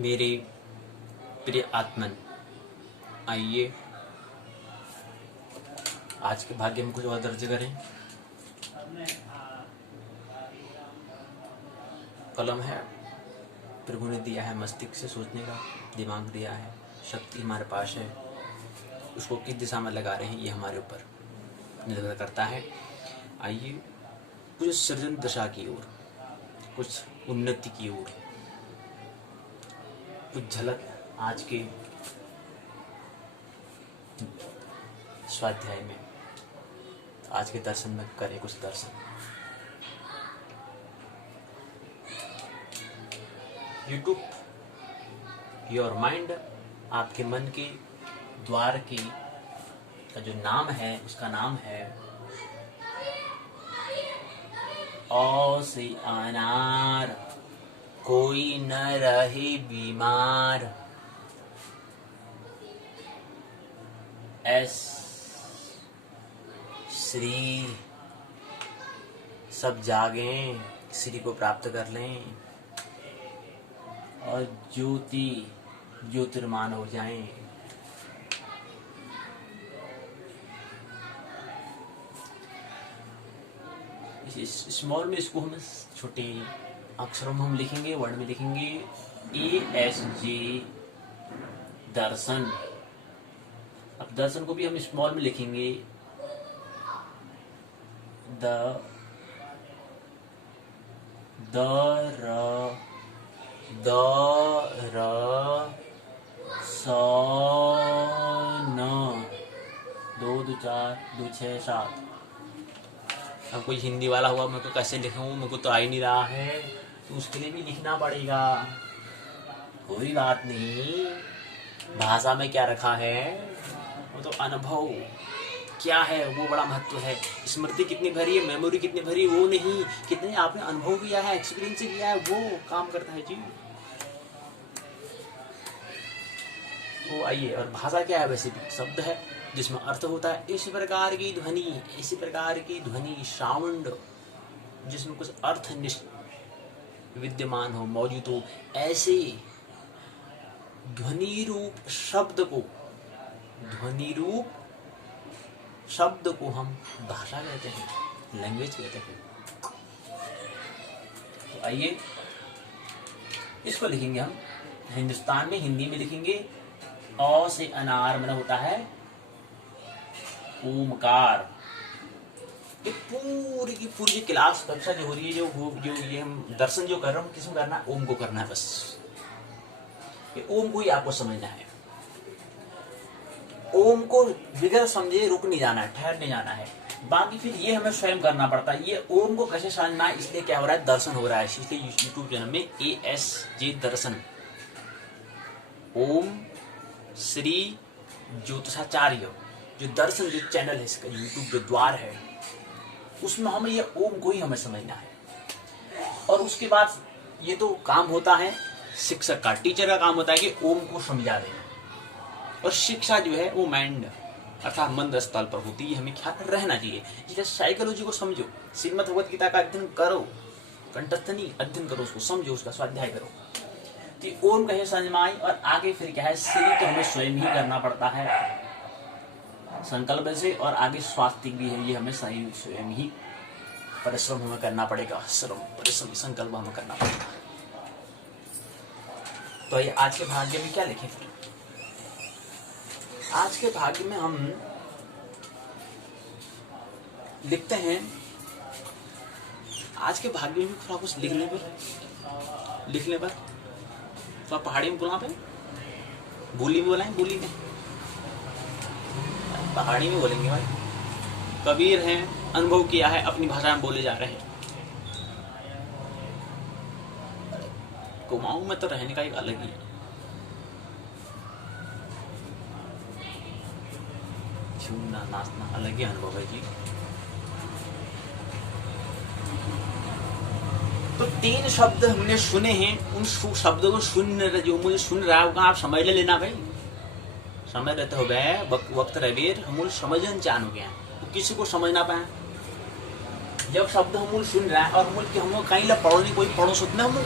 मेरे प्रिय आत्मन, आइए आज के भाग्य में कुछ और दर्ज करें। कलम है, प्रभु ने दिया है मस्तिष्क से सोचने का, दिमाग दिया है, शक्ति हमारे पास है, उसको किस दिशा में लगा रहे हैं ये हमारे ऊपर निर्भर करता है। आइए कुछ सृजन दशा की ओर, कुछ उन्नति की ओर, कुछ झलक आज के स्वाध्याय में, आज के दर्शन में करें कुछ दर्शन। यूट्यूब योर माइंड, आपके मन के द्वार की का जो नाम है उसका नाम है ओ से अनार, कोई न रहे बीमार। एस श्री, सब जागें, श्री को प्राप्त कर लें और ज्योति ज्योतिर्मान हो जाएं। स्मॉल में इसको हम छोटे अक्षरों में हम लिखेंगे, वर्ड में लिखेंगे ASJ दर्शन। अब दर्शन को भी हम स्मॉल में लिखेंगे द र स न 2 2 4 2 6 7। अब कोई हिंदी वाला हुआ, मेरे को कैसे लिखूं, मेरे को तो आ ही नहीं रहा है, तो उसके लिए भी लिखना पड़ेगा। कोई बात नहीं, भाषा में क्या रखा है वो तो अनुभव क्या है वो बड़ा महत्व है। स्मृति कितनी भरी है, मेमोरी कितनी भरी है वो नहीं, कितने आपने अनुभव किया है, एक्सपीरियंस किया है वो काम करता है जी। वो आइए, और भाषा क्या है, वैसे भी शब्द है जिसमें अर्थ होता है। इस प्रकार की ध्वनि, इसी प्रकार की ध्वनि साउंड जिसमें कुछ अर्थ विद्यमान हो, मौजूद हो, ऐसे ध्वनि रूप शब्द को, ध्वनि रूप शब्द को हम भाषा कहते हैं, लैंग्वेज कहते हैं। तो आइए इसको लिखेंगे हम हिंदुस्तान में, हिंदी में लिखेंगे अ से अनार मतलब होता है ओमकार। ये पूरी की पूरी जो क्लास कक्षा जो हो रही है, जो ये हम दर्शन जो कर रहे हैं, किसमें करना है, ओम को करना है। बस ये ओम को ही आपको समझना है। ओम को बिगड़ समझे रुक नहीं जाना है, ठहर नहीं जाना है। बाकी फिर ये हमें स्वयं करना पड़ता है। ये ओम को कैसे समझना है, इसलिए क्या हो रहा है, दर्शन हो रहा है। इसलिए यूट्यूब चैनल में ASJ दर्शन, ओम श्री ज्योतिषाचार्य जो दर्शन जो चैनल है, इसका यूट्यूब जो द्वार है, उसमें हमें ये ओम को ही हमें समझना है। और उसके बाद ये तो काम होता है शिक्षक का, टीचर का काम होता है कि ओम को समझा देना। और शिक्षा जो है वो माइंड अर्थात मन स्थल पर होती है, हमें ख्याल रहना चाहिए। जैसे साइकोलॉजी को समझो, श्रीमद् भगवत गीता का अध्ययन करो, कंठस्थ नहीं अध्ययन करो, उसको समझो, उसका स्वाध्याय करो कि ओम कहे समझ में आई। और आगे फिर क्या है, श्री तो हमें स्वयं ही करना पड़ता है संकल्प से, और आगे स्वास्थ्य भी है, ये हमें स्वयं ही परिश्रम हमें करना पड़ेगा, श्रम परिश्रम संकल्प हमें करना पड़ेगा। तो ये आज के भाग्य में क्या लिखे, आज के भाग्य में हम लिखते हैं, आज के भाग्य में थोड़ा कुछ लिखने पर थोड़ा पहाड़ी में बोलना पे, बोली में बोलाएं, बोली में पहाड़ी में बोलेंगे भाई। कबीर हैं, अनुभव किया है, अपनी भाषा में बोले जा रहे हैं। कुमाऊं में तो रहने का एक अलग ही झूमना नाचना अलग ही अनुभव है जी। तो 3 शब्द हमने सुने हैं, उन शब्दों को जो मुझे सुन रहा होगा आप समझ लेना भाई, समझ लेते हो गए वक्त रबीर हम समझन चान हो गया, तो किसी को समझ ना पाए। जब शब्द हम सुन रहे हैं और हम कहीं ला पढ़ो नहीं, कोई पढ़ो सुनने हम लोग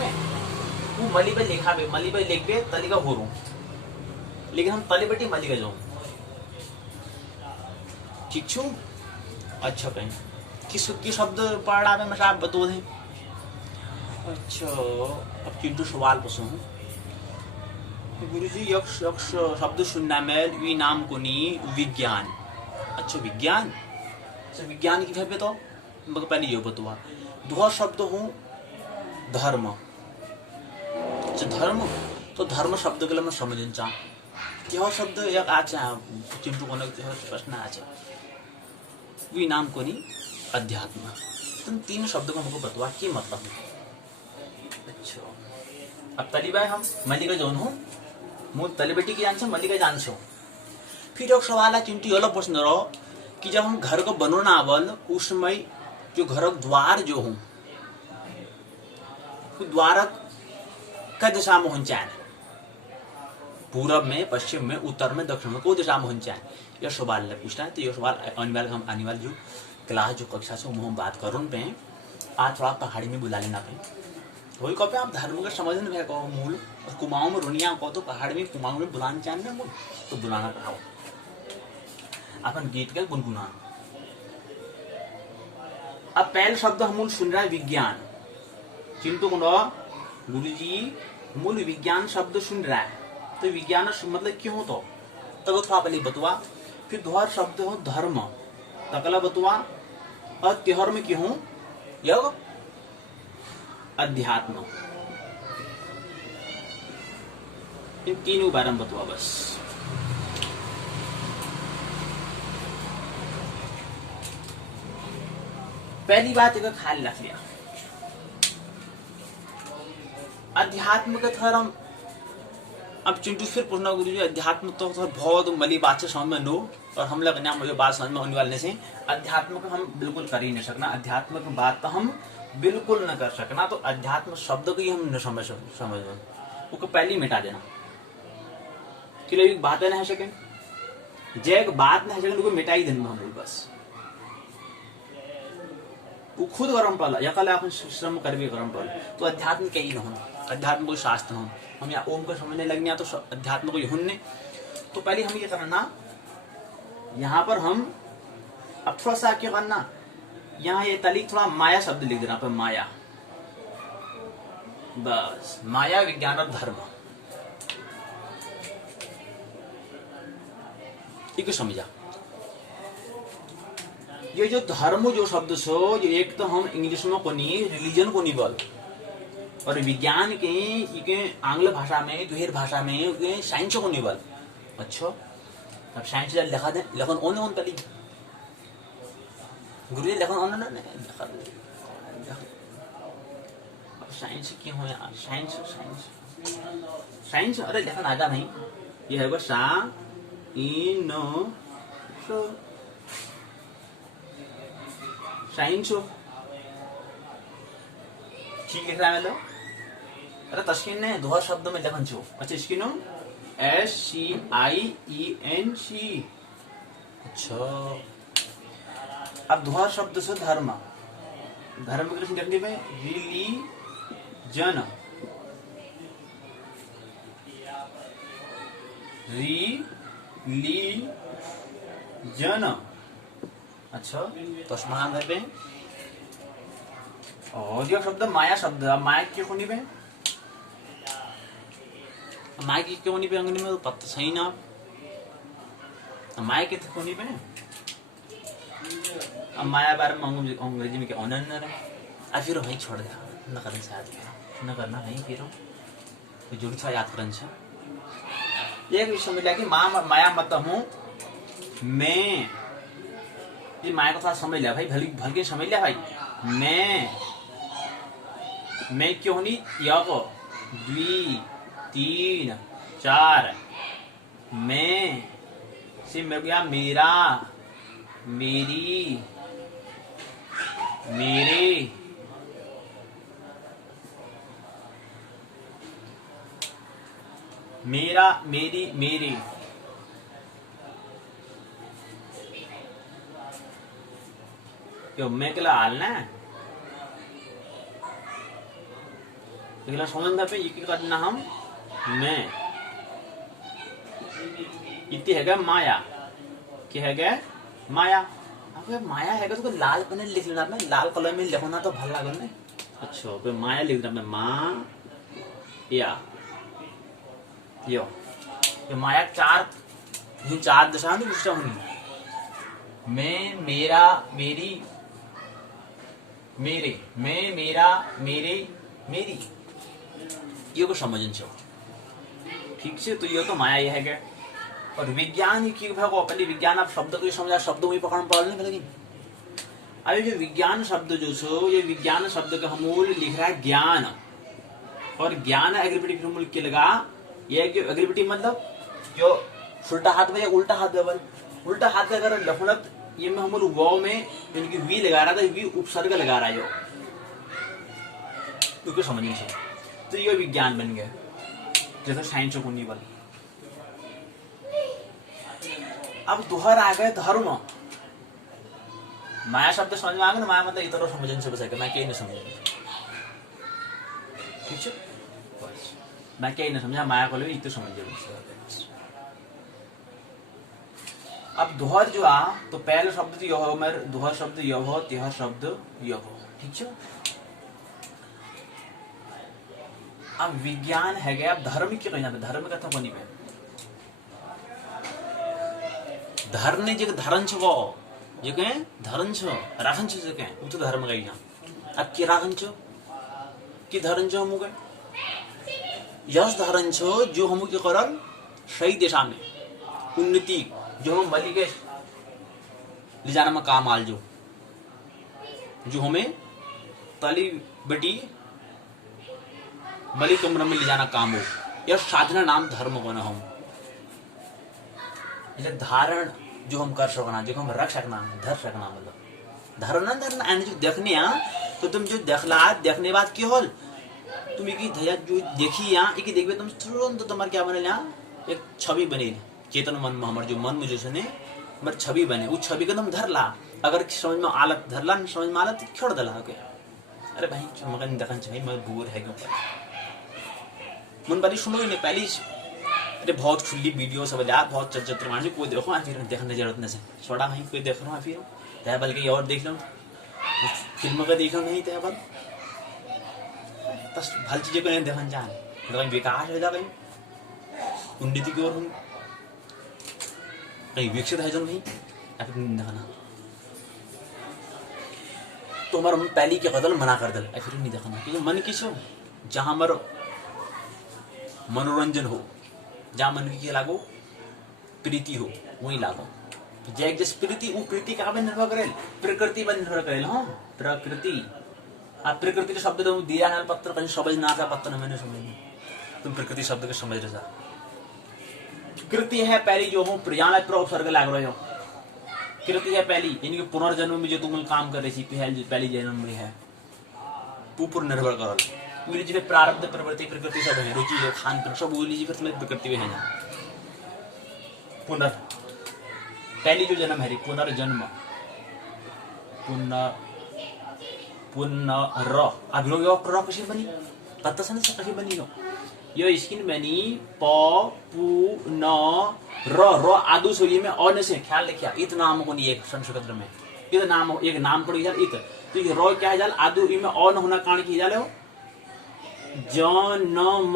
वो मली पे लिखा बे, मली पे लिख बे तलिका हो रू, लेकिन हम तले बेटी मली का जाऊँ ठीक छू। अच्छा कहीं की शब्द पढ़ा में आप बतो दें। अच्छा अब चिंटू सवाल पूछूं गुरुजी, यक्ष यक्ष शब्द सुनना में वी नाम कुनी विज्ञान। अच्छा विज्ञान, अच्छा विज्ञान की भाई तो मगर पहले ये बतवा दो शब्द हूँ धर्म। अच्छा धर्म, तो धर्म शब्द के लिए मैं समझना चाह यह शब्द एक आज चिंटू को प्रश्न आज वी नाम को नहीं अध्यात्म, तुम तीन शब्द को हमको बतवा की मतलब है। अच्छा अब तलीबाई हम मल्लिका जौन हूँ मुझ तली बेटी की जान से मल्लिका जान से। फिर एक सवाल है चिंटू ये प्रश्न रहो कि जब हम घर को बनोना आवल उस समय जो घर द्वार जो हूँ द्वार का दिशा में होना चाहिए, पूरब में, पश्चिम में, उत्तर में, दक्षिण में, को दिशा में होना चाहिए। यह सवाल पूछना है तो यह सवाल आने वाले जो क्लास जो कक्षा से हम बात करूँ पे आज थोड़ा पहाड़ी में बुला लेना पे वही कहो पे आप धर्म का समझ में कहो मूल और कुमाऊं में रुनिया कहो तो पहाड़ में कुमाऊं में बुलाना चाहिए मूल तो बुलाना कहो अपन गीत के गुनगुना। अब पहले शब्द हम मूल सुन रहा है विज्ञान, चिंटू को गुरु जी मूल विज्ञान शब्द सुन रहा है तो विज्ञान मतलब क्यों हो तो थोड़ा पहले बतवा। फिर दोहर शब्द हो धर्म तकला बतवा और त्योहार में क्यों योग अध्यात्म, इन तीनों बारे में बतवा बस। पहली बात एक ख्याल रख लिया अध्यात्म का थोड़ा अब चिंटू फिर पूछना गुरु जी अध्यात्म तो बहुत मली बात से समझ में नो और हम लोग मुझे बात समझ में होने वाले से अध्यात्म को हम बिल्कुल कर ही नहीं सकना, अध्यात्म की बात तो हम बिल्कुल न कर सकना। तो अध्यात्म शब्द को ही हम न समझ उसको पहले ही मिटा देना कि एक बात है ना सके जे एक बात ना सके मिटा ही देना हम बस वो खुद गरम पड़ा या कल अपन श्रम कर भी गरम पड़ा तो अध्यात्म कहीं न होना, अध्यात्म को शास्त्र हो हम यहाँ ओम को समझने लग गया तो अध्यात्म को हुनने तो पहले हम ये करना यहाँ पर हम अब थोड़ा सा क्या करना यहाँ ये तली थोड़ा माया शब्द लिख देना पर माया बस माया विज्ञान और धर्म ठीक है समझा। ये जो धर्म जो शब्द सो जो एक तो हम इंग्लिश में को नहीं रिलीजन को नहीं बोल और विज्ञान के आंग्ल भाषा में दुहेर भाषा में साइंस को नहीं बोल। अच्छा अब साइंस लिखा दे लेकिन ओन ओन पली गुरु जी लेकिन ओन लिखा साइंस क्यों हो यार साइंस साइंस साइंस अरे लेकिन आजा नहीं ये है सा इन साइंस ठीक लिख रहा है मतलब अरे तस्कीन ने दोहर शब्द में लिखन छो। अच्छा इसकी नो SCIENC। अच्छा अब दोहर शब्द से धर्म, धर्म के लिए लिखने में रिलीजन रिलीजन। अच्छा तो समान पे और ये शब्द माया शब्द माया क्यों होनी पे माया की क्यों होनी पे अंग्रेजी में तो पता सही ना माया की होनी पे अब माया बारे में अंग्रेजी में क्या ऑनर है अब फिर वही छोड़ दे न करना शायद न करना नहीं फिर जुड़ था याद करन से एक विषय मिला कि माया मतलब हूँ मैं ये माया को थोड़ा समझ लिया भाई भल के समझ लिया भाई मैं क्यों नहीं यक द्वि तीन चार मैं से मिल गया मेरा मेरी मेरे मेरा मेरी मेरे क्यों मैं के लिए हालना है अगला समझना पे ये करना हम मैं इतनी है माया क्या है माया। अगर माया है तो लाल पेन लिख लेना, मैं लाल कलर में लिखना तो भल लागल ने। अच्छा पे माया लिख देना मैं माँ या यो तो माया चार दशा नहीं पूछता हूँ मैं मेरा मेरी मेरे मैं मेरा मेरे मेरी ये को समझन छो ठीक से। तो ये तो माया ये है क्या। और विज्ञान की भागो पहले विज्ञान आप शब्द को समझा शब्दों में पकड़ पा लेकिन अभी जो विज्ञान शब्द जो छो ये विज्ञान शब्द का मूल लिख रहा है ज्ञान, और ज्ञान एग्रीबिटी का मूल के लगा ये एग्रीबिटी मतलब जो उल्टा हाथ में या उल्टा हाथ में उल्टा हाथ का अगर लखनत ये में हम वो में इनकी वी लगा रहा था, वी उपसर्ग लगा रहा है यो क्योंकि समझनी चाहिए। तो ये विज्ञान बन गया जैसे साइंस को नहीं वाली। अब दोहर आ गए धर्म। माया शब्द समझ में आ गया ना, माया मतलब इतर समझने से बचा मैं क्या नहीं समझ ठीक है बस मैं क्या नहीं समझा माया को इत समझ। अब दोहर जो आ तो पहले शब्द तो यह मेरे दोहर शब्द यह हो तिहर शब्द यह हो ठीक है। अब विज्ञान है गया। अब धर्म क्यों कहना धर्म कथा बनी में धरने जगह धरन छो जगह धरन छो राखन छो जगह उतो धर्म गई ना। अब की राखन छो की धरन छो हम यश धरन छो जो हम के करल सही दिशा में उन्नति जो हम बली के ले जाना में काम आल जो हमें तली बेटी बलि कमरा में ले जाना काम हो यह साधना नाम धर्म बना हम धारण जो हम कर सकना जो हम रख सकना धर सकना मतलब धरना धरना एंड जो देखने तो तुम जो देखने बाद क्या होल तुम एक जो देखी यहाँ एक देखबे तुम तुरंत तो तुम्हारे क्या बने यहाँ एक छवि बने चेतन मन में हमारे जो मन में जो सुने हमारे छवि बने उस छवि का तुम धर ला अगर समझ में आलत धरला समझ में आलत छोड़ दला अरे भाई मगन देखन चाहिए मैं बोर है क्यों मन बारी सुनो ही नहीं पहली अरे बहुत खुली वीडियो सब यार बहुत चलचित्र माने कोई देखो फिर देखने जरूरत नहीं से छोड़ा भाई कोई देख रहा फिर तय बल्कि और देख लो फिल्म का देख लो नहीं तय बल बस भल चीजें को नहीं देखन जान कहीं विकास हो जा कहीं उन्नति की ओर हम कहीं विकसित है जो नहीं फिर नहीं देखना तो हमारा मन पहली के कदल मना कर दल फिर नहीं देखना क्योंकि मन किस हो जहां हमारा मनोरंजन हो जहां मन की लागो प्रीति हो वही लागो जैक जिस प्रीति वो प्रीति का निर्भर करे प्रकृति पर निर्भर करे हाँ प्रकृति आप प्रकृति के शब्द तो दिया है पत्र कहीं समझ ना आता पत्र मैंने समझ तुम प्रकृति शब्द के समझ रहा कृति है पहली जो हूँ प्रयाण उपसर्ग लाग रहे हो कृति है पहली इनके पुनर्जन्म में जो तुम काम कर रही थी पहली जन्म में है ऊपर निर्भर करल बोली जी प्रारब्ध प्रवृत्ति प्रकृति सब है रुचि है खान पर सब बोली जी फिर प्रकृति में है ना पुनर् पहली जो जन्म है पुनर्जन्म पुनर अब लोग प्र कशी बनी पता से कशी बनी हो यो स्किन बनी प पु न र आदु सोली में और से ख्याल रखिया इत नाम को नहीं एक संस्कृत में इत नाम एक नाम पड़ गया इत तो ये रो क्या है जाल आदु में और न होना कारण की जाले हो जन्म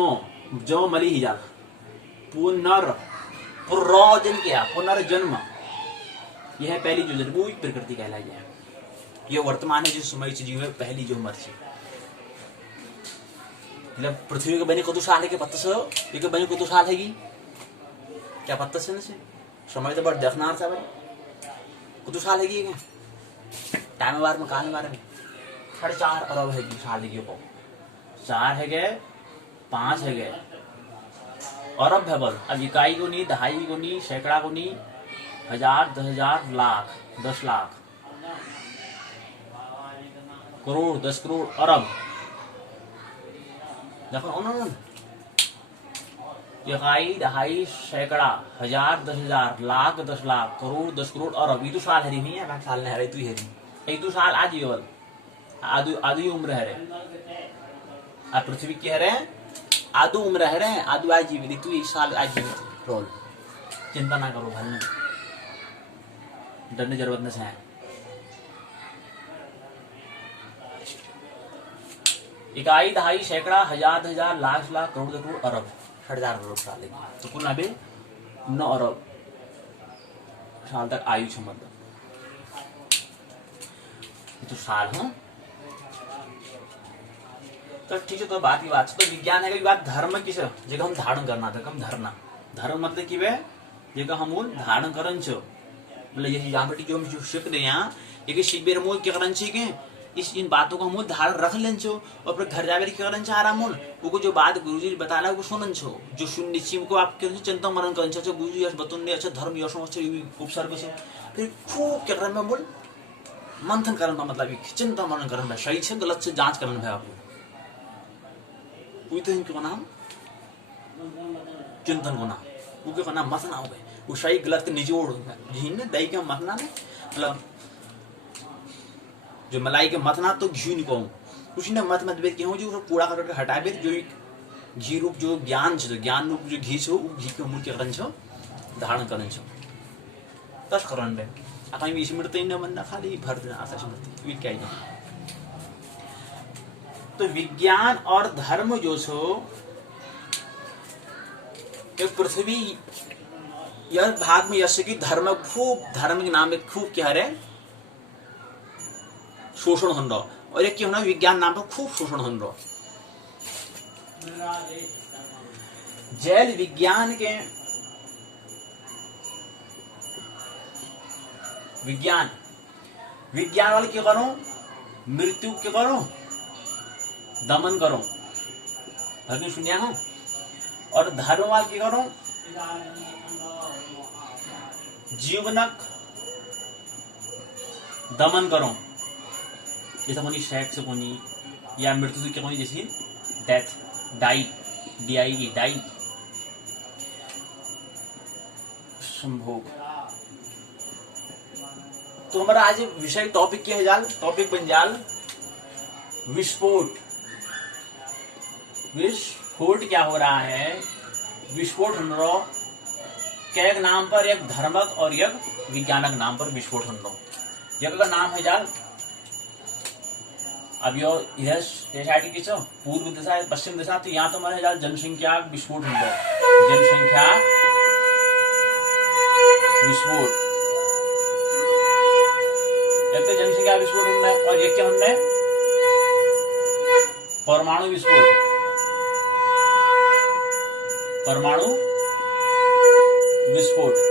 जो मली ही जाल पुनर पुरोजन क्या पुनर्जन्म यह है पहली जो जन्म प्रकृति कहलाई है। ये वर्तमान है जो समय जीव में पहली जो मर्जी मतलब पृथ्वी के बने कदू साल है के पत्ता से ये के बने कदू साल है की क्या पत्ता से न समय तो बड़ देखना था भाई कदू साल है की टाइम बार में कान बार में 4.5 अरब है की साल है को 4 है गए 5 है गए अरब है बल अब इकाई को नहीं दहाई को नहीं सैकड़ा को नहीं 1000 10,000 लाख 10 लाख करोड़ 10 करोड़ अरब देखो उन्होंने इकाई दहाई सैकड़ा 1000 10,000 लाख 10 लाख करोड़ 10 करोड़ अरब ये तो साल है नहीं है साल नहीं है तू है ये तो साल आज ही आदि उम्र है आ पृथ्वी कह रहे हैं आदू उम्र रह रहे हैं, आदू आज जीवित, तू इस साल आज जीवित रोल, चिंता ना करो भाई, डरने जरूरत नहीं है। इकाई दहाई सैकड़ा हजार हजार लाख लाख करोड़ करोड़ अरब 6000 अरब साल, तो कुल नबे 9 अरब साल तक आयु है, मतलब तो साल हूं। तो ठीक है, तो बात की बात, तो विज्ञान है कि बात धर्म किस जगह हम धारण करना था, कम धरना, धर्म मतलब कि वे जगह हम मूल धारण करन छो, मतलब ये यहाँ पर जो हम जो शिख दे यहाँ ये शिविर मूल क्या करन छे के इस इन बातों का मूल धारण रख लें छो, और फिर घर जाकर क्या करन छा मूल वो जो बात गुरुजी बताला वो सुनन छो, जो शून्य चिम को आप क्यों चिंता मनन करन छो, गुरुजी यश बतुन अच्छा धर्म यशो अच्छा उपसर्ग से फिर खूब क्या करन में मूल मंथन करन का मतलब चिंता मनन करन में सही छे गलत से जांच करन है आपको तो इनके नाम चिंतन को नाम वो क्या नाम मसना हो गए, वो सही गलत के निचोड़ घी ने दही का मसना ने मतलब जो मलाई के मथना तो घी नहीं कहूँ कुछ ने मत मतभेद के जो कूड़ा करके हटा बेद जो घी रूप जो ज्ञान छो, ज्ञान रूप जो घी छो वो घी के मूल के करन छो धारण करन छो तस करन बे आता मी स्मृति ने बंदा खाली भर देना आशा स्मृति वीट क्या है। तो विज्ञान और धर्म जो छो एक पृथ्वी यह भाग में यश की धर्म खूब धर्म के नाम पे खूब क्या है शोषण हो रहा, और एक क्या होना विज्ञान नाम पर खूब शोषण हो रहा। जैल विज्ञान के विज्ञान विज्ञान वाले क्या करो मृत्यु क्या करो दमन करो भगवान सुनिया हूं, और धर्म वाले क्या करो जीवनक दमन करो, जैसा कोनी शैक से कोनी या मृत्यु से क्या कोनी जैसे डेथ डाई DIE डाई संभोग। तो हमारा आज विषय टॉपिक क्या है जाल, टॉपिक बन जाल विस्फोट। विस्फोट क्या हो रहा है, विस्फोट हो रहा एक नाम पर एक धर्मक और एक विज्ञानक नाम पर विस्फोट हो रहा। जगह का नाम है जाल अब यो इधर की पूर्व दिशा पश्चिम दिशा, तो यहाँ तो हमारे जाल जनसंख्या विस्फोट हो रहा, जनसंख्या विस्फोट, एक तो जनसंख्या विस्फोट हो रहा है और एक क्या हो रहा है परमाणु विस्फोट, परमाणु विस्फोट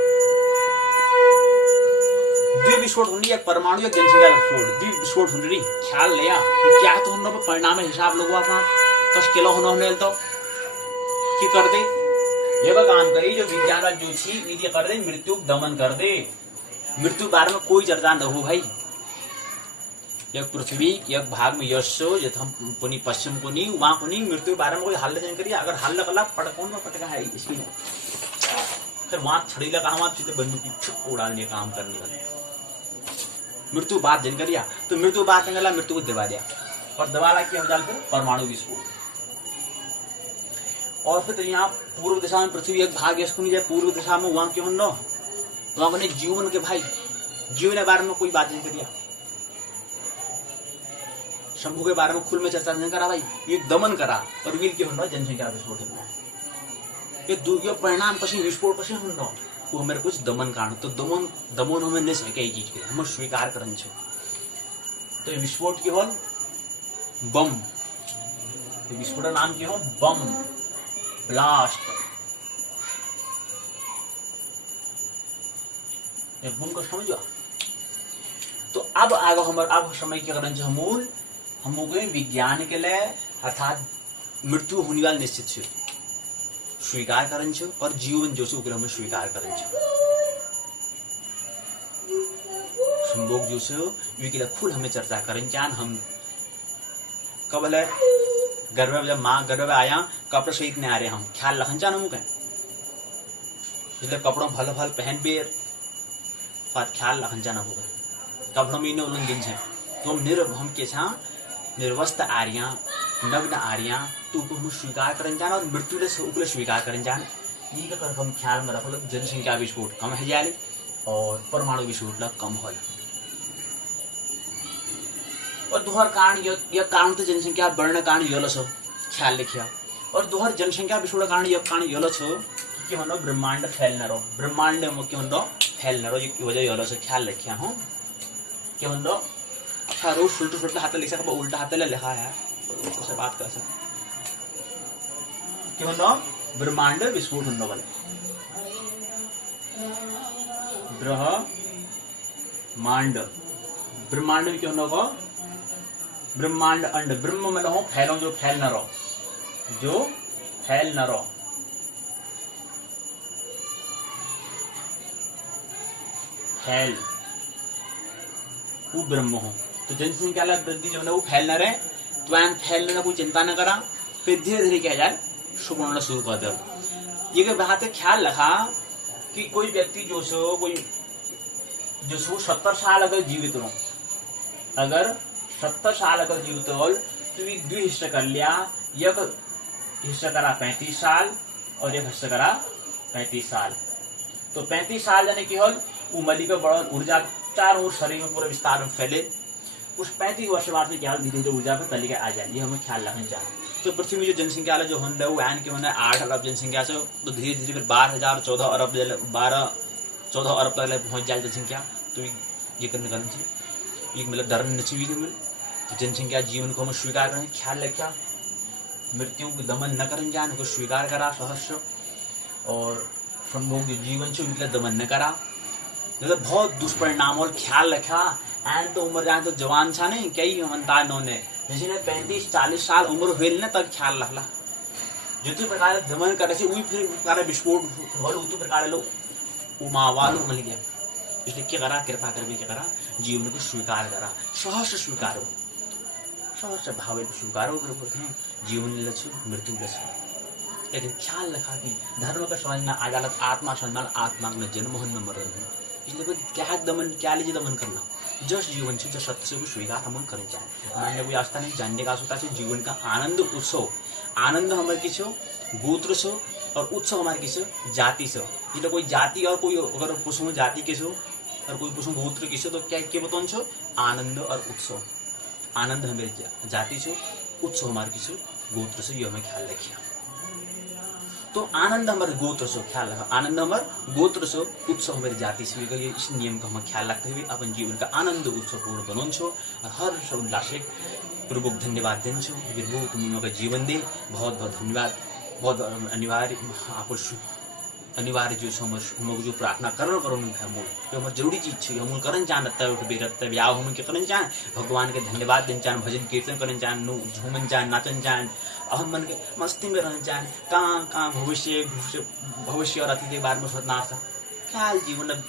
विस्फोट हो रही है, परमाणु या जनसंख्या विस्फोट विस्फोट हो रही। ख्याल लिया कि क्या तो हम परिणाम हिसाब लोग अपना कस किलो होने तो की कर दे ये काम करी जो विज्ञान जो छी ये कर दे मृत्यु दमन कर दे, मृत्यु बारे में कोई चर्चा न हो भाई। एक पृथ्वी एक भाग में यश हम कोनी पश्चिम को नहीं वहां को नहीं मृत्यु बारे में कोई हल्ला नहीं करिए, अगर हल्ला कला पटकों में पटका है इसकी फिर वहां छड़ी लगा वहां सीधे बंदूक उड़ाने काम करने वाले मृत्यु बात जन करिया, तो मृत्यु बात निकला मृत्यु को दबा दिया और दबाला क्या हो जाए फिर परमाणु विस्फोट। और फिर यहाँ पूर्व दिशा में पृथ्वी एक भाग इसको नहीं जाए पूर्व दिशा में वहां क्यों न वहां बने जीवन के भाई जीवन के बारे में कोई बात नहीं करिया, शंभू के बारे में खुल में चर्चा नहीं करा भाई, ये दमन करा और वील क्यों हो जनसंख्या विस्फोट हो ये परिणाम पश्चिम विस्फोट पश्चिम हो वो हमारे कुछ दमन कारण, तो दमन दमन हमें नहीं सके चीज के हम स्वीकार करन छो। तो विस्फोट की होल बम, विस्फोट नाम की हो बम ब्लास्ट, बम को समझो। तो अब आगे हमारे अब समय क्या करन छो मूल हम विज्ञान के लिए अर्थात मृत्यु होने वाला निश्चित छो स्वीकार करन छो और जीवन जो से हम स्वीकार करन छो। संभोग जो से वी खुल हमें चर्चा करन चान हम कब है गर्भ में जब माँ गर्भ में आया कपड़े सहित नहीं आ रहे हम ख्याल रखन चान मुके इसलिए कपड़ों भल भल पहन बेर फात ख्याल रखन चान होगा कपड़ों में उन दिन है तो हम निर्भ हम के छा निर्वस्त आर्या नग्न आर्या तू को स्वीकार करन जान और मृत्यु ले उकले स्वीकार करन जान। ये का हम ख्याल में रखो जनसंख्या विस्फोट कम है जाले और परमाणु विस्फोट ला कम होला। और दोहर कारण यह कारण तो जनसंख्या बढ़ने कारण यलो छ ख्याल रखिया। और दोहर जनसंख्या विस्फोट कारण यह कारण यलो छ कि मतलब ब्रह्मांड फैल न रहो, ब्रह्मांड में क्यों नो फैल न रहो, ये वजह यलो छ ख्याल रखिया हूं कि मतलब अच्छा रोज उल्टा हाथ लिख सका, उल्टा हाथ ले लिखा है उससे बात कर सकते कि मतलब ब्रह्मांड विस्फोट होने वाले ब्रह्मांड ब्रह्मांड में क्यों न हो ब्रह्मांड अंड ब्रह्म में रहो फैलो जो फैल न रहो, जो फैल न रहो, फैल वो ब्रह्म हो। तो जनसंख्या वृद्धि जो है वो फैल न रहे, तो फैलने का कोई चिंता न करा, फिर धीरे धीरे क्या जाए शुभ होना शुरू कर दे। ये बात है ख्याल रखा कि कोई व्यक्ति जो सो 70 साल अगर जीवित हो, अगर 70 साल अगर जीवित हो तो भी 2 हिस्सा कर लिया, एक हिस्सा करा 35 साल और एक हिस्सा करा 35 साल। तो 35 साल जाने की हल उमली का बड़ा ऊर्जा चारों ओर शरीर में पूरे विस्तार में फैले। उस 35 वर्ष बाद में क्या धीरे धीरे ऊर्जा पर तरीके आ जाए, ये हमें ख्याल रखना चाहिए। तो पृथ्वी में जो जनसंख्या है जो होने वो आन के होना 8 अरब जनसंख्या से तो धीरे धीरे फिर 12,014 अरब 12-14 अरब तक पहुंच जाए जनसंख्या। तो ये करने चाहिए, एक मतलब डर नहीं चाहिए। तो जनसंख्या जीवन को हम स्वीकार करें, ख्याल रखा, मृत्यु को दमन न करन जान को स्वीकार करा सहर्ष, और संभोग जीवन से उनके दमन न करा। मतलब बहुत दुष्परिणाम और ख्याल रखा। एंड तो उम्र जाए तो जवान छा नहीं कई मनता ने जैसे 35-40 साल उम्र हुए ना तब ख्याल रखला, जो प्रकार दमन करे से वही फिर प्रकार विस्फोट होल तो प्रकार लो उमावालो मिल गया। इसलिए क्या करा, कृपा करके क्या करा, जीवन को स्वीकार करा, सहर्ष स्वीकारो, सहर्ष भाव स्वीकारो करते जीवन लक्ष्य मृत्यु लक्ष्य। लेकिन ख्याल रखा कि धर्म का समझना आजालत आत्मा समझना, आत्मा में जन्म न मरण। इसलिए क्या दमन क्या लीजिए दमन करना, जस जीवन से जो सत्य से वो स्वीकार हम करना चाहे। मान्य कोई आस्था नहीं जानने का सोता से जीवन का आनंद उत्सव, आनंद हमारे किस गोत्र से और उत्सव हमारे किस जाति से। इसलिए कोई जाति और कोई अगर पुष्प जाति किस और कोई पुष्प गोत्र किस तो क्या बताओ छो आनंद और उत्सव। आनंद हमारे जाति से, उत्सव हमारे किस गोत्र से, ये हमें ख्याल रखिए। तो आनंद हमारे गोत्र से ख्याल रखा, आनंद हमारे गोत्र से, उत्सव हमारी जाति से। इस नियम का हम ख्याल रखते हुए अपन जीवन का आनंद उत्सव पूर्ण बनों और हर उल्लासे पूर्वक धन्यवाद दें छो। तुम का जीवन दे बहुत बहुत धन्यवाद। बहुत अनिवार्य आप अनिवार्य जो हम जो प्रार्थना करण करो हमूल जो हमारे जरूरी चीज है, हमूल करन चाह रत्ता उठ बेरत्ता ब्याह हम के करन चाह, भगवान के धन्यवाद देन चाह, भजन कीर्तन करन चाह, झूमन चाह, नाचन चाह, हम मन के मस्ती में रहन चाह। कहाँ भविष्य और अतीत के बारे में सोचना था, ख्याल जीवन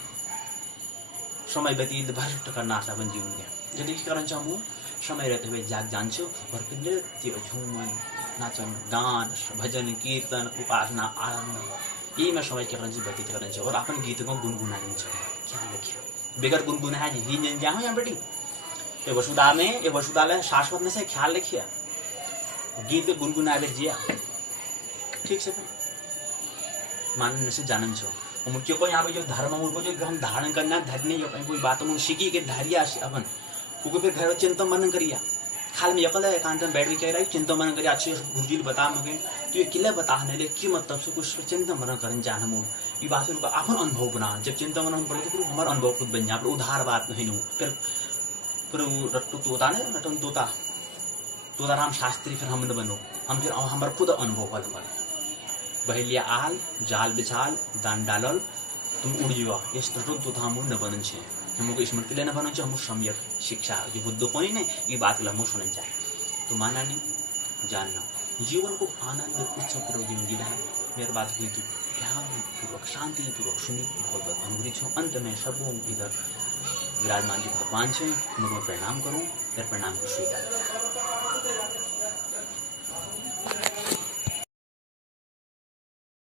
समय व्यतीत भ्रष्ट करना अपन जीवन के यदि करन चाहूँ समय रहते हुए जाग जान्छो और फिर नृत्य झूमन नाचन गान भजन कीर्तन उपासना आराधना यही में समय के व्यतीत करन और अपन गीत को गुनगुनाने क्या लिखिया बेगर गुनगुना है ही जन जा यहाँ बेटी ये वसुधा में शाश्वत में से ख्याल रखिया गीत के गुनगुना जिया ठीक से मानने से जानन छो मुझे को यहाँ पे जो धर्म मुझको जो हम धारण करना धरने कोई बात हम सीखी के धारिया अपन क्योंकि फिर घर चिंतन मनन करिया खाल में यकल एकांत में बैठ के कह रहा है चिंतन मनन करिया अच्छे गुरुजी ने बता मुझे तो ये किले बताने ले कि मतलब से कुछ चिंतन मनन करने जाना मुझ ये बात उनका अपन अनुभव बना जब चिंतन मनन पड़े तो हमारा अनुभव खुद बन जाए उधार बात नहीं नू फिर रट्टू तोता ने नटन तोता राम शास्त्री फिर हम न बनो हम फिर हमारा खुद अनुभव पल हमारे बहलिया आल जाल बिछाल दान डालल तुम उड़ जुआ इस तो हम न बनन छे हमको स्मृति लेना बनो हम सम्यक शिक्षा जो बुद्ध को नहीं ये बात हम सुनना चाहे तो मानना नहीं जानना जीवन को आनंद उत्सवपूर्वक जीवन जीना है मेरी बात हुई तो ध्यानपूर्वक शांतिपूर्वक सुनी बहुत बहुत अनुग्रहित हो अंत में सबों इधर विराजमान जी भगवान से उनको प्रणाम करूँ फिर प्रणाम को स्वीकार